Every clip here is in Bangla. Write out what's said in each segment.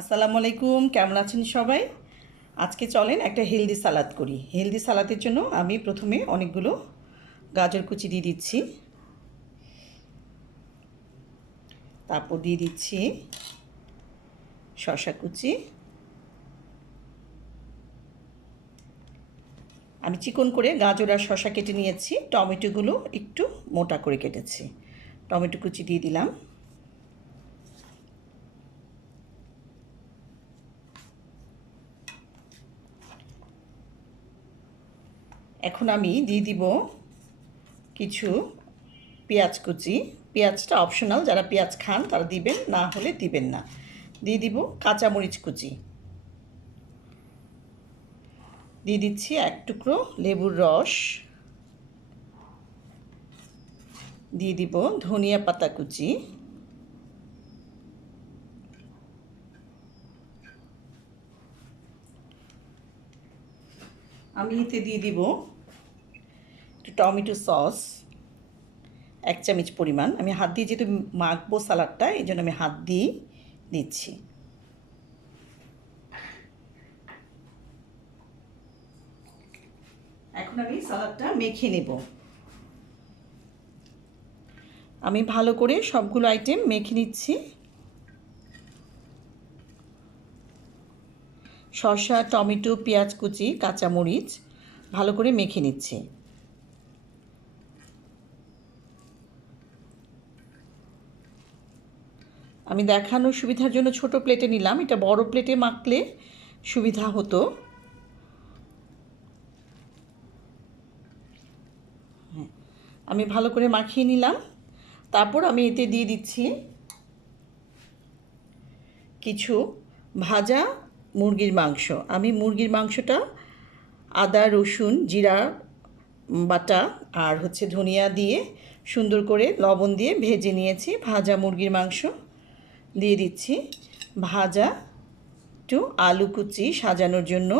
আসসালামু আলাইকুম, কেমন আছেন সবাই? আজকে চলেন একটা হেলদি সালাদ করি। হেলদি সালাদের জন্য আমি প্রথমে অনেকগুলো গাজর কুচি দিয়ে দিচ্ছি, তারপর দিয়ে দিচ্ছি শসা কুচি। আমি চিকন করে গাজর আর শসা কেটে নিয়েছি, টমেটোগুলো একটু মোটা করে কেটেছি। টমেটো কুচি দিয়ে দিলাম। এখন আমি দিয়ে দিব কিছু পেঁয়াজ কুচি। পেঁয়াজটা অপশনাল, যারা পেঁয়াজ খান তারা দিবেন, না হলে দিবেন না। দিয়ে দিব কাঁচামরিচ কুচি, দিয়ে দিচ্ছি এক টুকরো লেবুর রস, দিয়ে দিব ধনিয়া পাতা কুচি, আমি এতে দিয়ে দিব একটু টমেটো সস, 1 চামচ পরিমাণ। আমি হাত দিয়ে যেহেতু মাখবো সালাডটা, এই জন্য আমি হাত দিয়ে দিচ্ছি। এখন আমি সালাডটা মেখে নেব। আমি ভালো করে সবগুলো আইটেম মেখে নিচ্ছি। শসা, টমেটো, পেঁয়াজ কুচি, কাঁচামরিচ ভালো করে মেখে নিচ্ছি। আমি দেখানোর সুবিধার জন্য ছোট প্লেটে নিলাম, এটা বড় প্লেটে মাখলে সুবিধা হতো। আমি ভালো করে মাখিয়ে নিলাম। তারপর আমি এতে দিয়ে দিচ্ছি কিছু ভাজা মুরগির মাংস। আমি মুরগির মাংসটা আদা, রসুন, জিরা বাটা আর ধনিয়া দিয়ে সুন্দর করে লবণ দিয়ে ভেজে নিয়েছি। ভাজা মুরগির মাংস দিয়ে দিচ্ছি। ভাজা একটু আলু কুচি সাজানোর জন্য,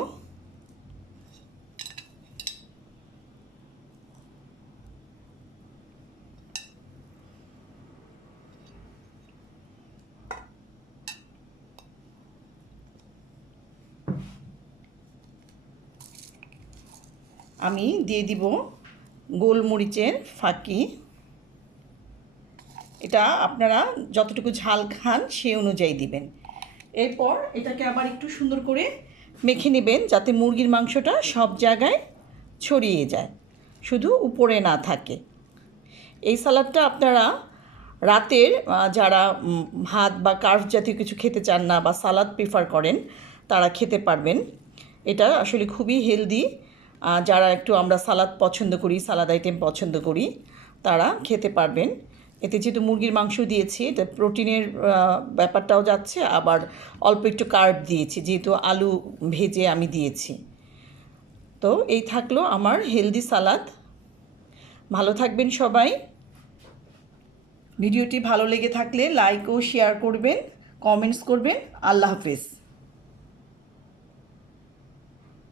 আমি দিয়ে দিব গোলমরিচের ফাঁকি। এটা আপনারা যতটুকু ঝাল খান সেই অনুযায়ী দিবেন। এরপর এটাকে আবার একটু সুন্দর করে মেখে নেবেন, যাতে মুরগির মাংসটা সব জায়গায় ছড়িয়ে যায়, শুধু উপরে না থাকে। এই সালাদটা আপনারা রাতের যারা ভাত বা কার্ব জাতীয় কিছু খেতে চান না বা সালাদ প্রিফার করেন তারা খেতে পারবেন। এটা আসলে খুবই হেলদি। যারা একটু আমরা সালাদ পছন্দ করি, সালাদ আইটেম পছন্দ করি, তারা খেতে পারবেন। এতে যেহেতু মুরগির মাংস দিয়েছি, এটা প্রোটিনের ব্যাপারটাও যাচ্ছে, আবার অল্প একটু কার্ব দিয়েছি যেহেতু আলু ভেজে আমি দিয়েছি। তো এই থাকলো আমার হেলদি সালাদ। ভালো থাকবেন সবাই। ভিডিওটি ভালো লেগে থাকলে লাইক ও শেয়ার করবেন, কমেন্টস করবেন। আল্লাহ হাফেজ।